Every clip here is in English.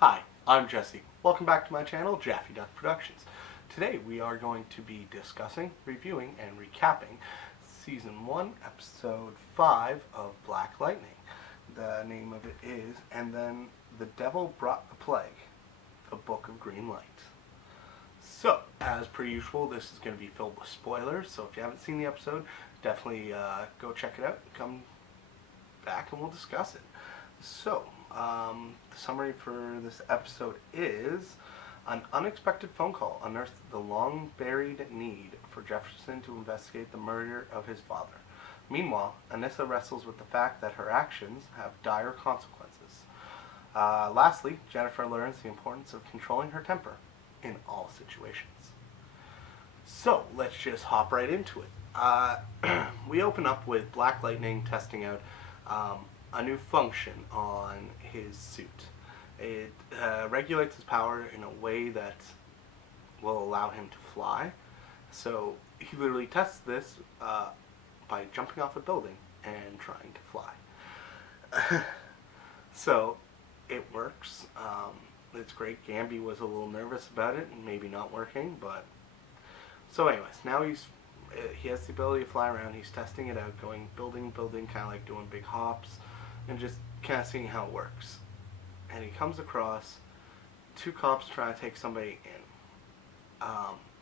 Hi, I'm Jesse. Welcome back to my channel, JaffyDuck Productions. Today we are going to be discussing, reviewing, and recapping Season 1, Episode 5 of Black Lightning. The name of it is, And Then the Devil Brought the Plague, a Book of Green Light. So, as per usual, this is going to be filled with spoilers, so if you haven't seen the episode, definitely go check it out and come back and we'll discuss it. So, the summary for this episode is an unexpected phone call unearthed the long-buried need for Jefferson to investigate the murder of his father. Meanwhile, Anissa wrestles with the fact that her actions have dire consequences. Lastly, Jennifer learns the importance of controlling her temper in all situations. So, let's just hop right into it. We open up with Black Lightning testing out a new function on his suit. It regulates his power in a way that will allow him to fly. So he literally tests this by jumping off a building and trying to fly. So it works. It's great. Gamby was a little nervous about it and maybe not working, but so anyways, now he has the ability to fly around. He's testing it out, going building, kind of like doing big hops, and just kind of seeing how it works. And he comes across two cops trying to take somebody in.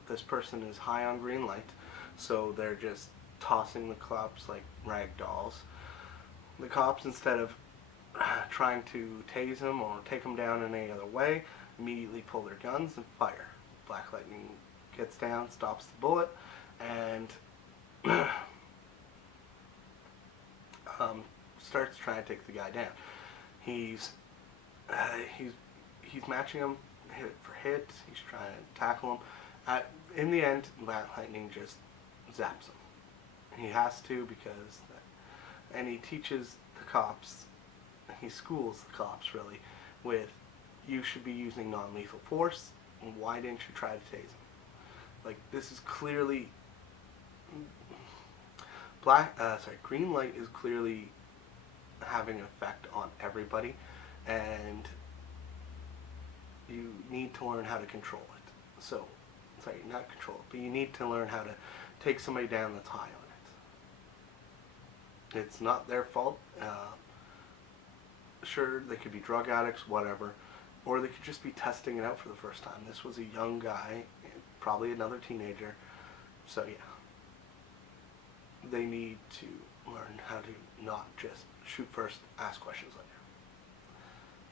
This person is high on green light, so they're just tossing the cops like rag dolls. The cops, instead of trying to tase him or take him down in any other way, immediately pull their guns and fire. Black Lightning gets down, stops the bullet, and starts trying to take the guy down. He's matching him hit for hit. He's trying to tackle him. In the end, Black Lightning just zaps him. He has to because, and he teaches the cops. He schools the cops really with, you should be using non-lethal force. And why didn't you try to tase him? Like, this is clearly green light is clearly having an effect on everybody, and you need to learn how to control it. So, sorry, not control it, but you need to learn how to take somebody down that's high on it. It's not their fault. Sure, they could be drug addicts, whatever, or they could just be testing it out for the first time. This was a young guy, probably another teenager, so yeah. They need to learn how to not just shoot first, ask questions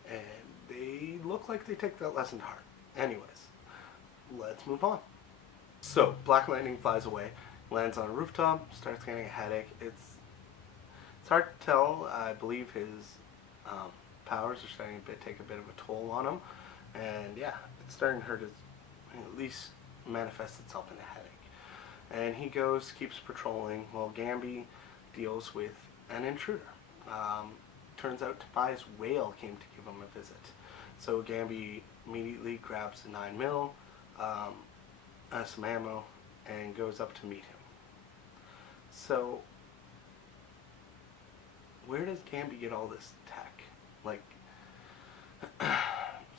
later. And they look like they take that lesson to heart. Anyways, let's move on. So, Black Lightning flies away, lands on a rooftop, starts getting a headache. It's hard to tell. I believe his powers are starting to take a bit of a toll on him. And yeah, it's starting to hurt his, at least manifest itself in a headache. And he goes, keeps patrolling, while Gamby deals with an intruder. Turns out Tobias Whale came to give him a visit. So Gamby immediately grabs a 9mm, some ammo, and goes up to meet him. So, where does Gamby get all this tech? Like,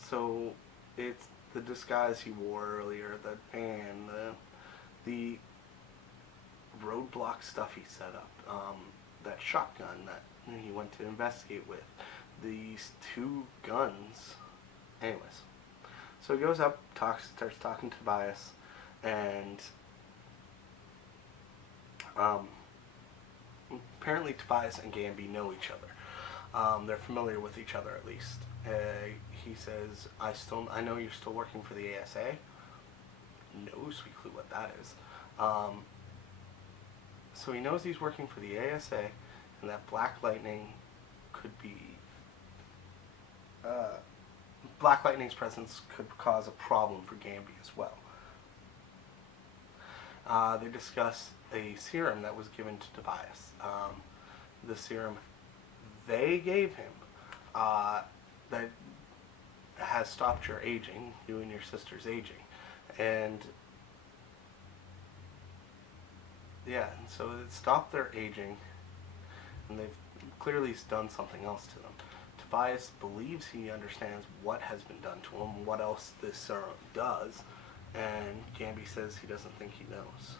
so it's the disguise he wore earlier, the van, the roadblock stuff he set up, that shotgun that he went to investigate with, these two guns. Anyways, so he goes up, starts talking to Tobias, and apparently Tobias and Gamby know each other. They're familiar with each other at least. He says, I know you're still working for the ASA. No sweet clue what that is. So he knows he's working for the ASA, and that Black Lightning could be, Black Lightning's presence could cause a problem for Gamby as well. They discuss a serum that was given to Tobias. The serum they gave him that has stopped your aging, you and your sister's aging, and yeah, and so it stopped their aging, and they've clearly done something else to them. Tobias believes he understands what has been done to him, what else this serum does, and Gamby says he doesn't think he knows.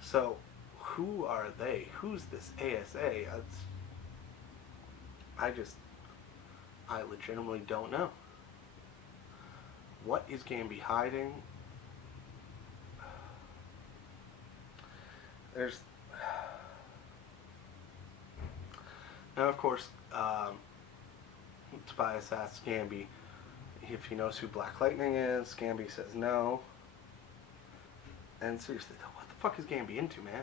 So, who are they? Who's this ASA? I legitimately don't know. What is Gamby hiding? There's... Now, of course, Tobias asks Gamby if he knows who Black Lightning is. Gamby says no. And seriously, what the fuck is Gamby into, man?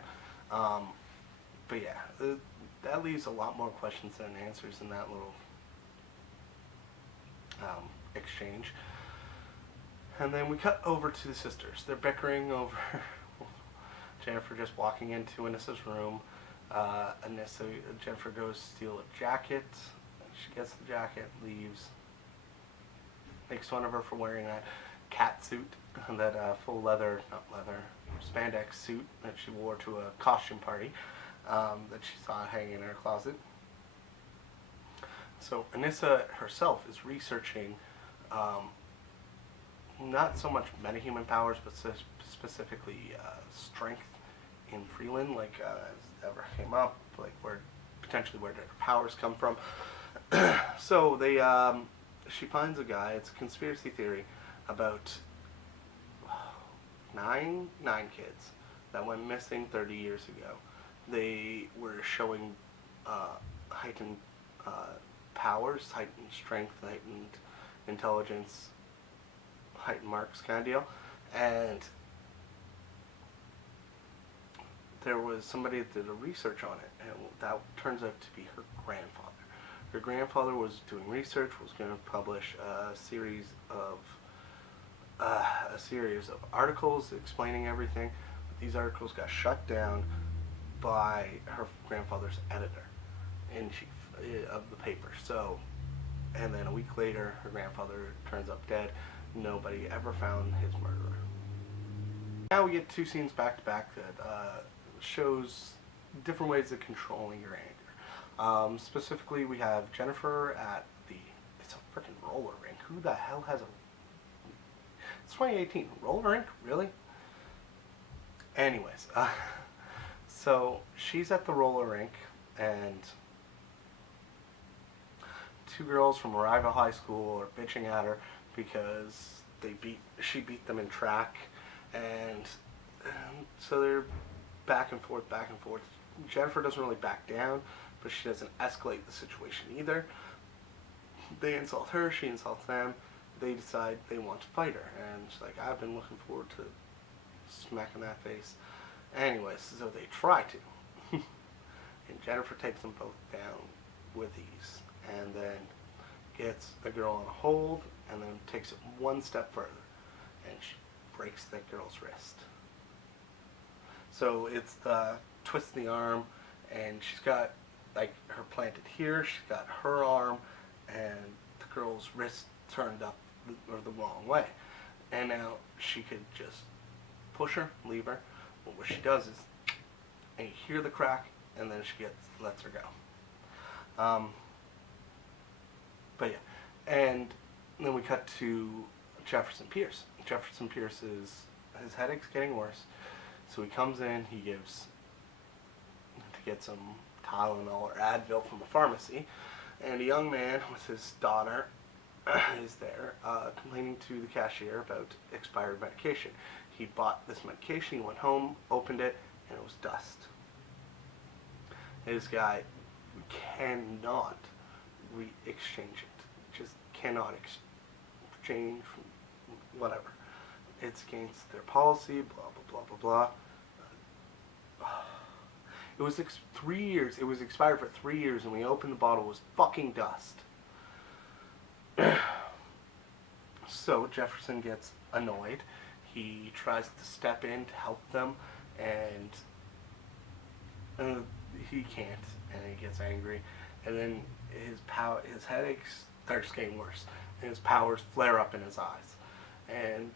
But yeah, that leaves a lot more questions than answers in that little exchange. And then we cut over to the sisters. They're bickering over Jennifer just walking into Anissa's room. Jennifer goes to steal a jacket. She gets the jacket, leaves. Makes fun of her for wearing that cat suit, that full leather, not leather, spandex suit that she wore to a costume party that she saw hanging in her closet. So Anissa herself is researching not so much metahuman powers, but specifically strength in Freeland, like ever came up, like potentially where their powers come from. So she finds a guy. It's a conspiracy theory about nine kids that went missing 30 years ago. They were showing heightened powers, heightened strength, heightened intelligence, heightened marks kind of deal. And there was somebody that did a research on it, and that turns out to be her grandfather. Her grandfather was doing research, was going to publish a series of articles explaining everything. But these articles got shut down by her grandfather's editor-in-chief of the paper. So, and then a week later, her grandfather turns up dead. Nobody ever found his murderer. Now we get two scenes back to back that shows different ways of controlling your anger. Specifically, we have Jennifer at it's a freaking roller rink. Who the hell has it's 2018. Roller rink? Really? Anyways, so she's at the roller rink, and two girls from Arrival High School are bitching at her because she beat them in track, and so they're back and forth, back and forth. Jennifer doesn't really back down, but she doesn't escalate the situation either. They insult her, she insults them. They decide they want to fight her, and she's like, I've been looking forward to smacking that face. Anyways, so they try to. And Jennifer takes them both down with ease, and then gets a girl on a hold, and then takes it one step further, and she breaks that girl's wrist. So it's the twist in the arm, and she's got like her planted here, she's got her arm, and the girl's wrist turned up or the wrong way. And now she could just push her, leave her, but what she does is, and you hear the crack, and then she lets her go. But yeah, and then we cut to Jefferson Pierce. Jefferson Pierce his headache's getting worse, so he comes in, he gives to get some Tylenol or Advil from a pharmacy, and a young man with his daughter is there complaining to the cashier about expired medication. He bought this medication, he went home, opened it, and it was dust. This guy cannot exchange it. Just cannot exchange whatever. It's against their policy, blah, blah, blah, blah, blah. It was 3 years. It was expired for 3 years, and when we opened the bottle, it was fucking dust. So Jefferson gets annoyed. He tries to step in to help them, and he can't, and he gets angry. And then his headaches starts getting worse, and his powers flare up in his eyes. And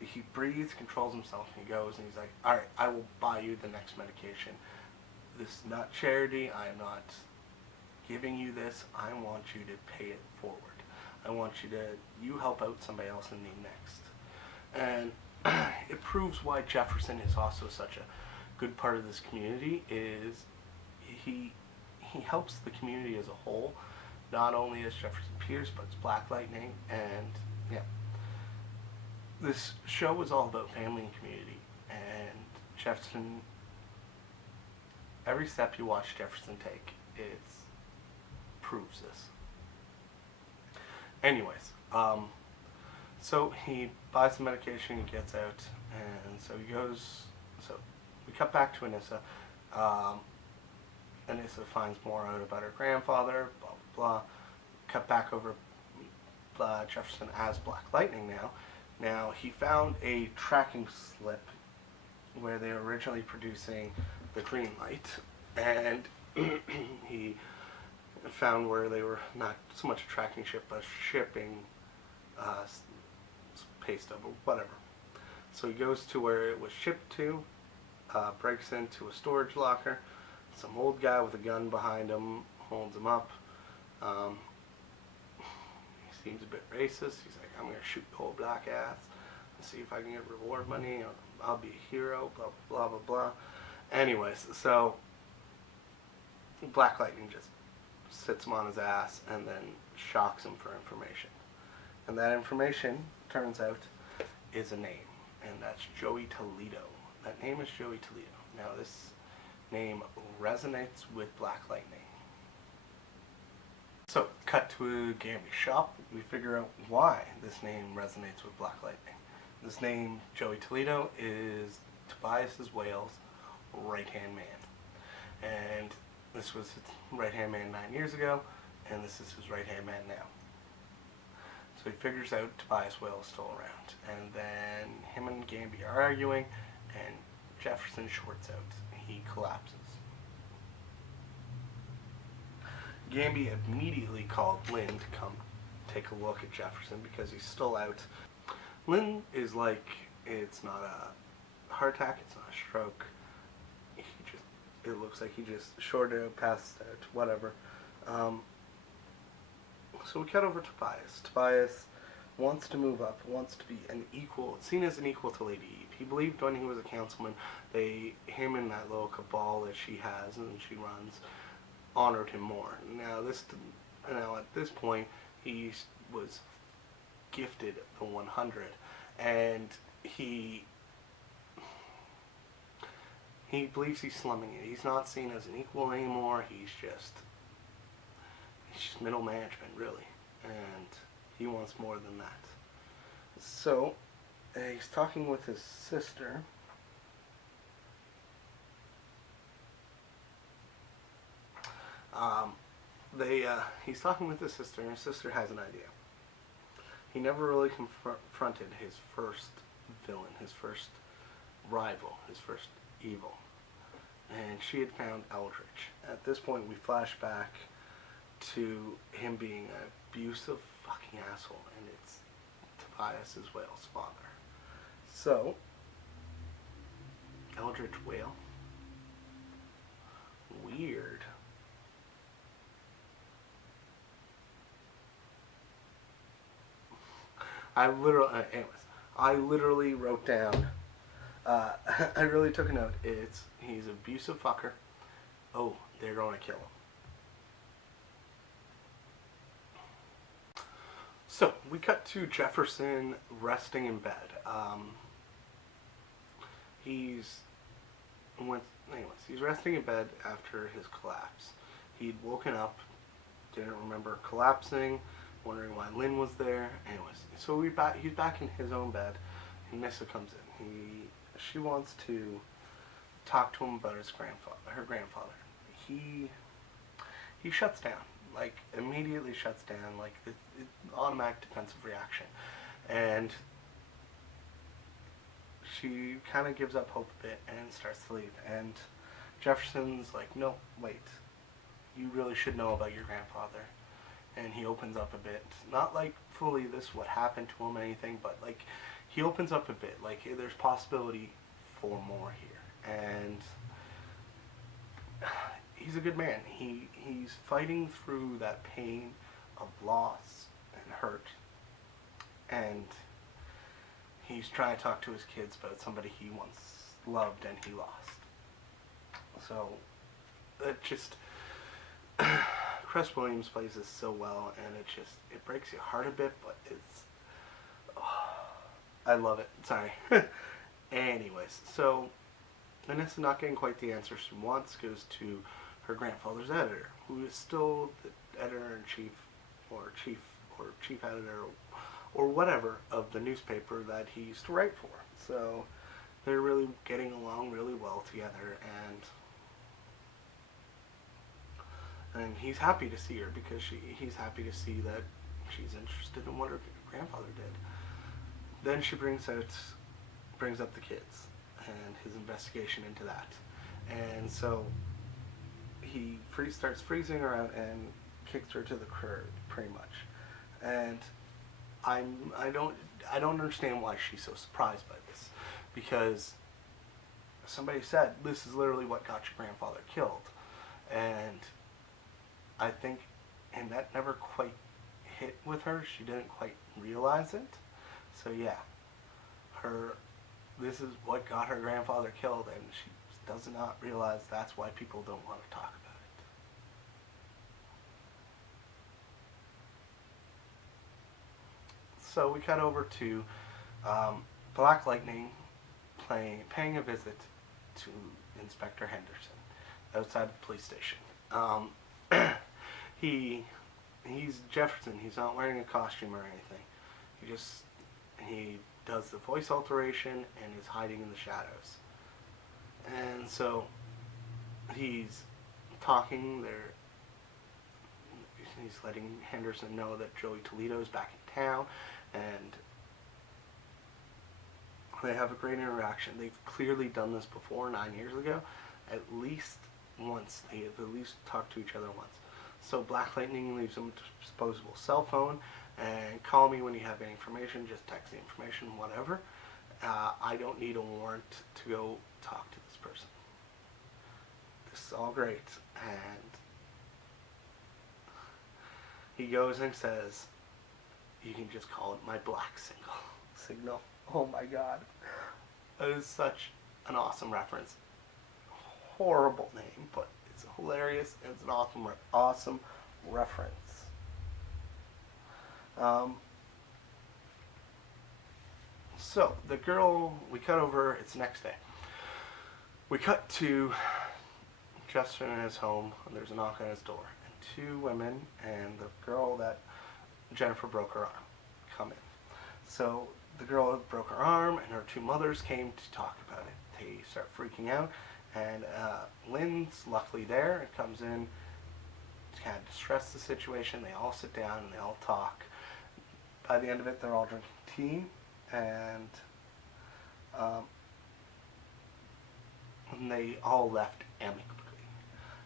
he breathes, controls himself, and he goes, and he's like, all right, I will buy you the next medication. This is not charity. I am not giving you this. I want you to pay it forward. I want you help out somebody else in need next. And it proves why Jefferson is also such a good part of this community. Is he helps the community as a whole, not only as Jefferson Pierce, but as Black Lightning. And yeah, this show is all about family and community. And Jefferson, every step you watch Jefferson take, it proves this. Anyways, so he buys the medication, he gets out, and so he goes. So we cut back to Anissa. Anissa finds more out about her grandfather, blah, blah, blah. Cut back over Jefferson as Black Lightning now. Now, he found a tracking slip where they were originally producing the green light, and he found where they were not so much a tracking ship, but shipping pay stub or whatever. So he goes to where it was shipped to, breaks into a storage locker. Some old guy with a gun behind him holds him up. He seems a bit racist. He's like, I'm going to shoot the whole black ass and see if I can get reward money. I'll be a hero, blah, blah, blah, blah. Anyways, so Black Lightning just sits him on his ass and then shocks him for information. And that information, turns out, is a name. And that's Joey Toledo. That name is Joey Toledo. Now this name resonates with Black Lightning. So, cut to a Gamby shop. We figure out why this name resonates with Black Lightning. This name, Joey Toledo, is Tobias Whale's right-hand man. And this was his right-hand man 9 years ago, and this is his right-hand man now. So he figures out Tobias Whale is still around. And then him and Gamby are arguing, and Jefferson shorts out. He collapses. Gamby immediately called Lynn to come take a look at Jefferson because he's still out. Lynn is like, it's not a heart attack, it's not a stroke. It looks like he just shorted out, passed out, whatever. So we cut over to Tobias. Tobias wants to move up, wants to be an equal, seen as an equal to Lady Eve. He believed when he was a councilman, him and that little cabal that she has and she runs, honored him more. Now at this point, he was gifted the 100, and he believes he's slumming it. He's not seen as an equal anymore. He's just middle management, really, and he wants more than that. So he's talking with his sister. He's talking with his sister, and his sister has an idea. He never really confronted his first villain, his first rival, his first evil. And she had found Eldritch. At this point, we flash back to him being an abusive fucking asshole, and it's Tobias Whale's father. So, Eldritch Whale. Weird. I literally wrote down, I really took a note. He's an abusive fucker. Oh, they're going to kill him. So, we cut to Jefferson resting in bed. He's resting in bed after his collapse. He'd woken up, didn't remember collapsing, wondering why Lynn was there. Anyways, so he's back in his own bed, and Nissa comes in. She wants to talk to him about her grandfather. He shuts down, like immediately shuts down, like the automatic defensive reaction, and she kind of gives up hope a bit and starts to leave. And Jefferson's like, no, wait, you really should know about your grandfather. And he opens up a bit, not like fully this what happened to him or anything, but like he opens up a bit, like there's possibility for more here. And he's a good man. He's fighting through that pain of loss and hurt, and he's trying to talk to his kids about somebody he once loved and he lost. So it just Chris Williams plays this so well, and it breaks your heart a bit, but it's I love it. Sorry. Anyways, so Vanessa not getting quite the answers she wants goes to her grandfather's editor, who is still the editor-in-chief or chief editor or whatever of the newspaper that he used to write for. So they're really getting along really well together, and he's happy to see her because he's happy to see that she's interested in what her grandfather did. Then she brings up the kids and his investigation into that, and so he starts freezing her out and kicks her to the curb pretty much. And I don't understand why she's so surprised by this, because somebody said this is literally what got your grandfather killed, and I think, and that never quite hit with her. She didn't quite realize it. So yeah, this is what got her grandfather killed, and she does not realize that's why people don't want to talk about it. So we cut over to Black Lightning paying a visit to Inspector Henderson outside the police station. He's Jefferson. He's not wearing a costume or anything. He does the voice alteration and is hiding in the shadows. And so he's talking there. He's letting Henderson know that Joey Toledo's back in town, and they have a great interaction. They've clearly done this before 9 years ago, at least once. They have at least talked to each other once. So Black Lightning leaves him a disposable cell phone, and call me when you have any information. Just text the information, whatever. I don't need a warrant to go talk to this person. This is all great. And he goes and says, you can just call it my black signal. Oh my god. That is such an awesome reference. Horrible name, but it's hilarious, and it's an awesome reference. So the girl, we cut over, it's the next day. We cut to Justin in his home, and there's a knock on his door, and two women and the girl that Jennifer broke her arm come in. So the girl that broke her arm and her two mothers came to talk about it. They start freaking out, and Lynn's luckily there and comes in to kind of distress the situation. They all sit down and they all talk. By the end of it, they're all drinking tea, and they all left amicably.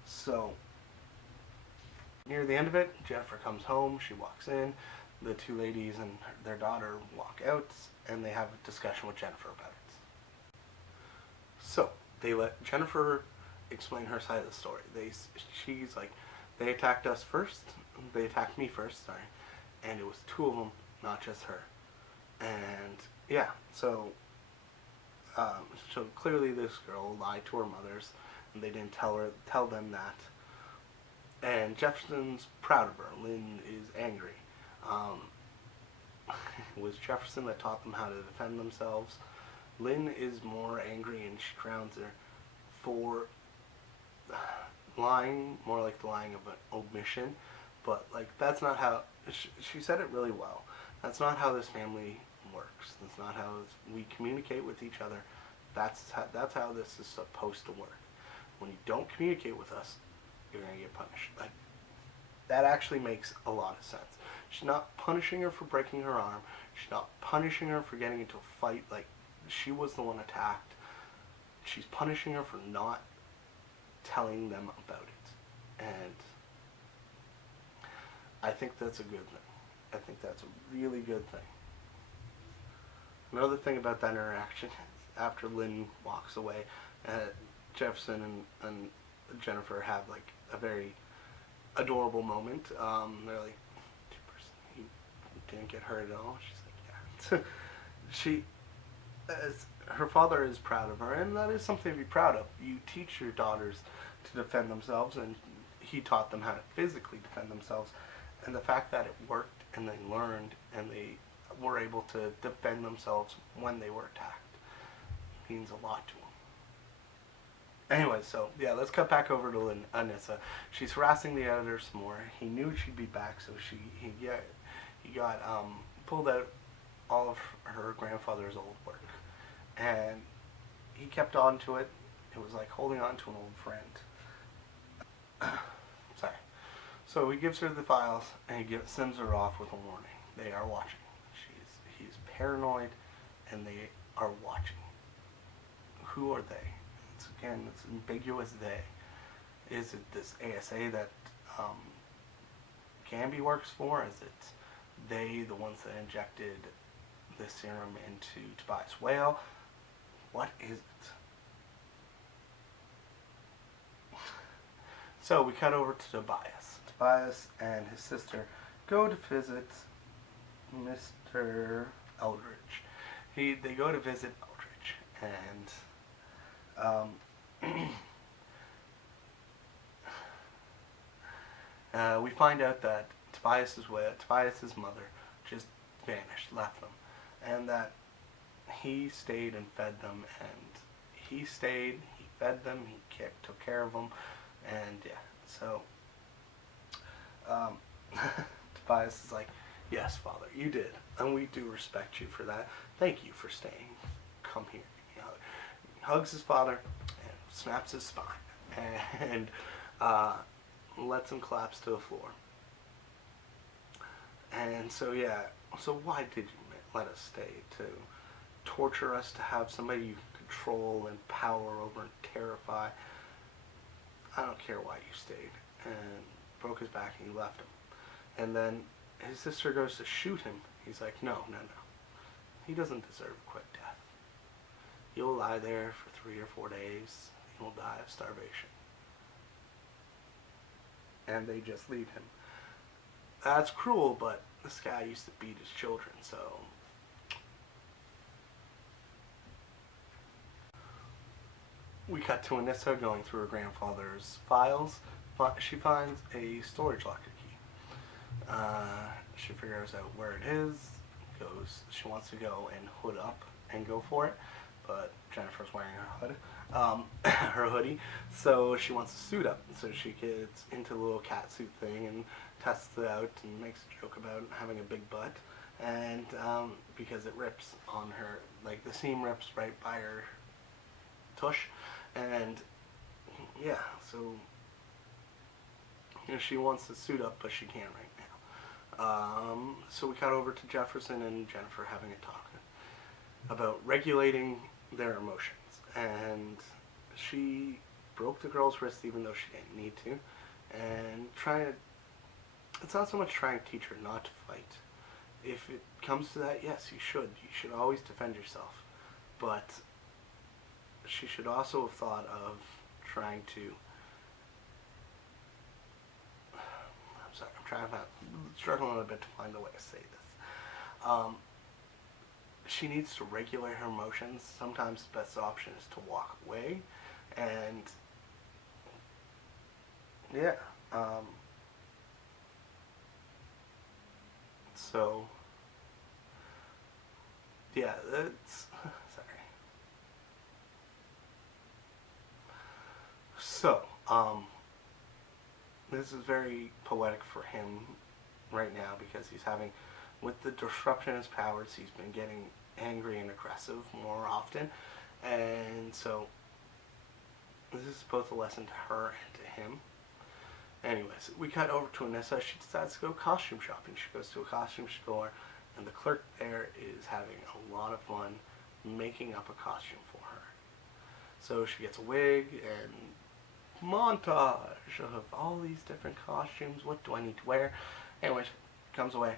So near the end of it, Jennifer comes home. She walks in. The two ladies and their daughter walk out, and they have a discussion with Jennifer about it. So they let Jennifer explain her side of the story. She's like, they attacked us first. They attacked me first, sorry. And it was two of them, not just her. And yeah, so clearly this girl lied to her mothers, and they didn't tell them that. And Jefferson's proud of her. Lynn is angry. It was Jefferson that taught them how to defend themselves. Lynn is more angry, and she grounds her for lying, more like the lying of an omission. But like, that's not how, she said it really well. That's not how this family works. That's not how we communicate with each other. That's how this is supposed to work. When you don't communicate with us, you're going to get punished. Like, that actually makes a lot of sense. She's not punishing her for breaking her arm. She's not punishing her for getting into a fight. Like, she was the one attacked. She's punishing her for not telling them about it. And I think that's a good thing. I think that's a really good thing. Another thing about that interaction is after Lynn walks away, Jefferson and Jennifer have like a very adorable moment. They're like, "You didn't get hurt at all?" She's like, "Yeah." She, as her father is proud of her, and that is something to be proud of. You teach your daughters to defend themselves, and he taught them how to physically defend themselves. And the fact that it worked, and they learned, and they were able to defend themselves when they were attacked, means a lot to them. Anyway, so yeah, let's cut back over to Anissa. She's harassing the editor some more. He knew she'd be back, so he got pulled out all of her grandfather's old work, and he kept on to it. It was like holding on to an old friend. Sorry. So he gives her the files, and he sends her off with a warning. They are watching. He's paranoid, and they are watching. Who are they? It's ambiguous. They. Is it this ASA that Gamby works for? Is it they, the ones that injected the serum into Tobias Whale? What is it? So we cut over to Tobias. Tobias and his sister go to visit Mr. Eldridge. They go to visit Eldridge, and we find out that Tobias's mother just vanished, left them, and that he stayed and fed them, and he fed them, he took care of them, and yeah, so Tobias is like, "Yes, Father, you did, and we do respect you for that. Thank you for staying. Come here." He hugs his father and snaps his spine and lets him collapse to the floor. And so yeah, so why did you let us stay? To torture us, to have somebody you control and power over and terrify? I don't care why you stayed. And broke his back and he left him. And then his sister goes to shoot him. He's like, no. He doesn't deserve a quick death. He'll lie there for 3 or 4 days. He'll die of starvation. And they just leave him. That's cruel, but this guy used to beat his children, so... We cut to Anissa going through her grandfather's files. She finds a storage locker key. She figures out where it is. She wants to go and hood up and go for it, but Jennifer's wearing her hoodie, so she wants to suit up. So she gets into the little cat suit thing and tests it out and makes a joke about having a big butt, and because it rips on her, like the seam rips right by her tush, and yeah, so she wants to suit up, but she can't right now. So we cut over to Jefferson and Jennifer having a talk about regulating their emotions, and she broke the girl's wrist even though she didn't need to, and it's not so much trying to teach her not to fight. If it comes to that, yes, you should always defend yourself, but she should also have thought of trying to, I'm struggling a bit to find a way to say this. She needs to regulate her emotions. Sometimes the best option is to walk away, and yeah, so yeah, that's sorry. So, this is very poetic for him right now because he's having, with the disruption in his powers, he's been getting angry and aggressive more often, and so this is both a lesson to her and to him. Anyways, we cut over to Anissa. She decides to go costume shopping. She goes to a costume store, and the clerk there is having a lot of fun making up a costume for her. So she gets a wig and montage of all these different costumes. What do I need to wear? Anyways, comes away.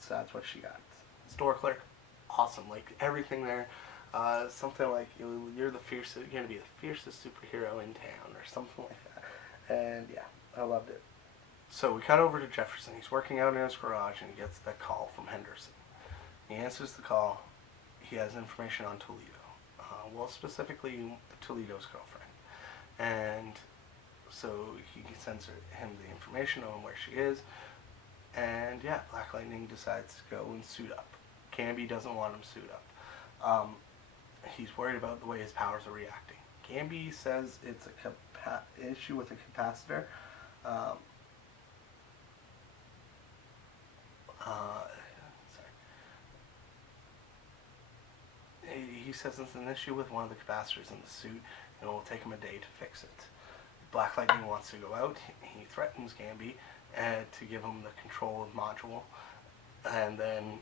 So that's what she got. Store clerk, awesome. Like everything there. Something like you're gonna be the fiercest superhero in town, or something like that. And yeah, I loved it. So we cut over to Jefferson. He's working out in his garage and he gets that call from Henderson. He answers the call. He has information on Toledo. Well, specifically Toledo's girlfriend. And so he sends him the information on where she is. And yeah, Black Lightning decides to go and suit up. Gamby doesn't want him suit up. He's worried about the way his powers are reacting. Gamby says it's a issue with a capacitor. He says it's an issue with one of the capacitors in the suit, and it will take him a day to fix it. Black Lightning wants to go out. He threatens Gamby to give him the control module, and then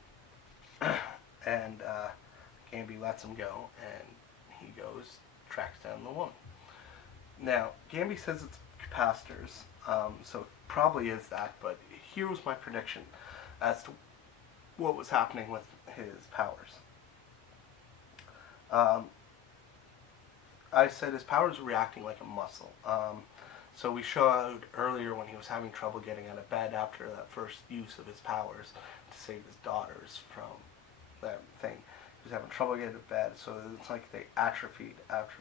Gamby lets him go, and he goes, tracks down the woman. Now, Gamby says it's capacitors, so it probably is that, but here was my prediction as to what was happening with his powers. I said his powers were reacting like a muscle. So we showed earlier when he was having trouble getting out of bed after that first use of his powers to save his daughters from that thing. He was having trouble getting out of bed, so it's like they atrophied after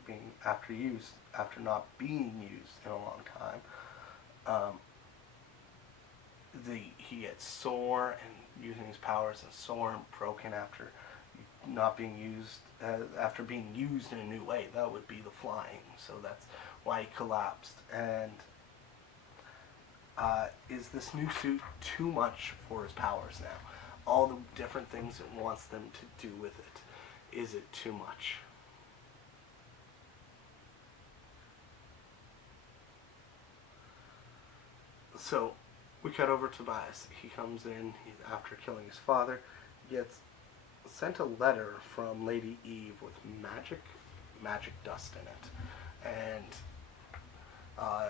not being used in a long time. He gets sore and using his powers, and sore and broken after not being used, after being used in a new way. That would be the flying, so that's why he collapsed. And is this new suit too much for his powers now? All the different things it wants them to do with it. Is it too much? So we cut over to Tobias. He comes in after killing his father. He gets sent a letter from Lady Eve with magic dust in it, and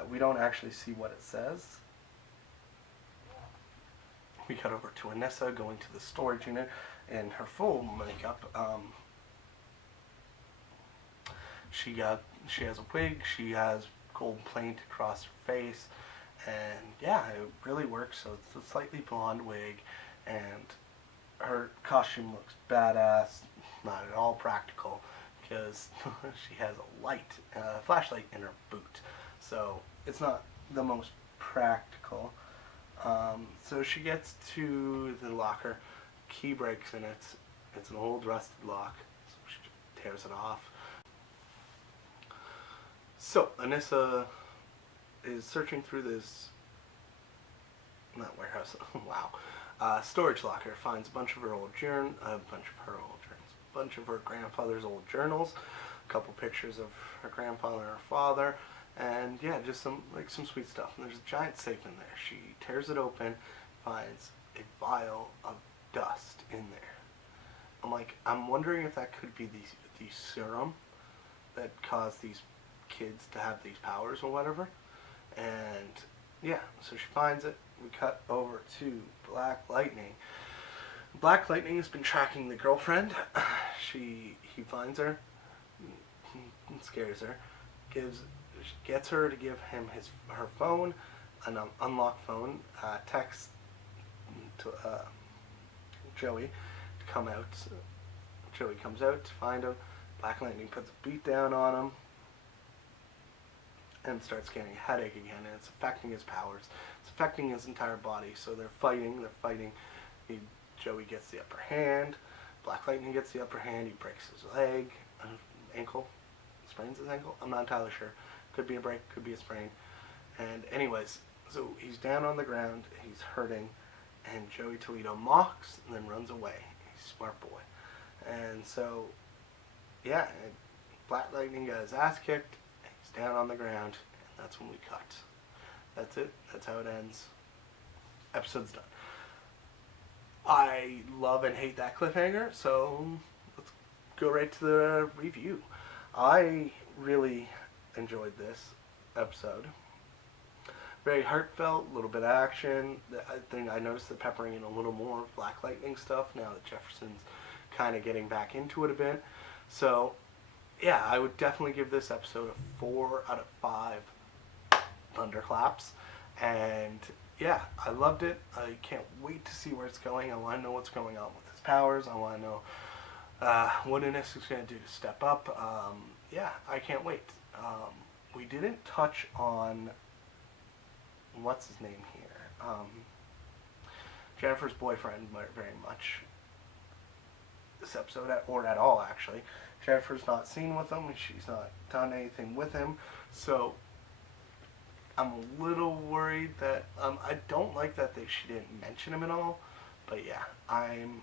we don't actually see what it says. We cut over to Anissa going to the storage unit in her full makeup. She has a wig. She has gold paint across her face, and yeah, it really works. So it's a slightly blonde wig, and her costume looks badass. Not at all practical because she has a flashlight in her boot, so it's not the most practical. So she gets to the locker, key breaks in it. It's an old rusted lock, so she tears it off. So Anissa is searching through this, not warehouse, wow, storage locker, finds a bunch of her grandfather's old journals, a couple pictures of her grandfather and her father, and yeah, just some sweet stuff. And there's a giant safe in there. She tears it open, finds a vial of dust in there. I'm wondering if that could be the serum that caused these kids to have these powers or whatever. And yeah, so she finds it. We cut over to Black Lightning. Black Lightning has been tracking the girlfriend. He finds her, scares her, gets her to give him her phone, an unlocked phone, texts to Joey to come out. Joey comes out to find him. Black Lightning puts a beat down on him and starts getting a headache again, and it's affecting his powers. It's affecting his entire body, so they're fighting. Joey gets the upper hand. Black Lightning gets the upper hand. He breaks his leg, ankle, sprains his ankle. I'm not entirely sure. Could be a break, could be a sprain. And anyways, so he's down on the ground, he's hurting, and Joey Toledo mocks and then runs away. He's a smart boy. And so, yeah, Black Lightning got his ass kicked, he's down on the ground, and that's when we cut. That's it. That's how it ends. Episode's done. I love and hate that cliffhanger, so let's go right to the review. I really enjoyed this episode. Very heartfelt, a little bit of action. I think I noticed the peppering in a little more Black Lightning stuff now that Jefferson's kind of getting back into it a bit. So, yeah, I would definitely give this episode a 4 out of 5 thunderclaps. And yeah, I loved it. I can't wait to see where it's going. I want to know what's going on with his powers. I want to know what Innes is going to do to step up. Yeah, I can't wait. We didn't touch on what's his name here. Jennifer's boyfriend very much this episode, or at all actually. Jennifer's not seen with him. She's not done anything with him. So I'm a little worried that I don't like that she didn't mention him at all. But yeah, I'm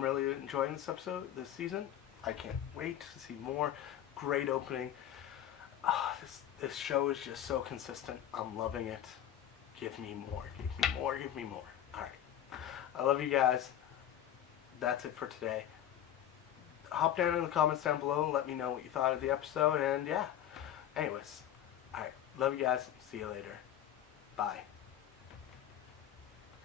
really enjoying this episode, this season. I can't wait to see more. Great opening. This show is just so consistent. I'm loving it. Give me more. Give me more. Give me more. All right. I love you guys. That's it for today. Hop down in the comments down below and let me know what you thought of the episode. And yeah. Anyways. All right. Love you guys. See you later. Bye.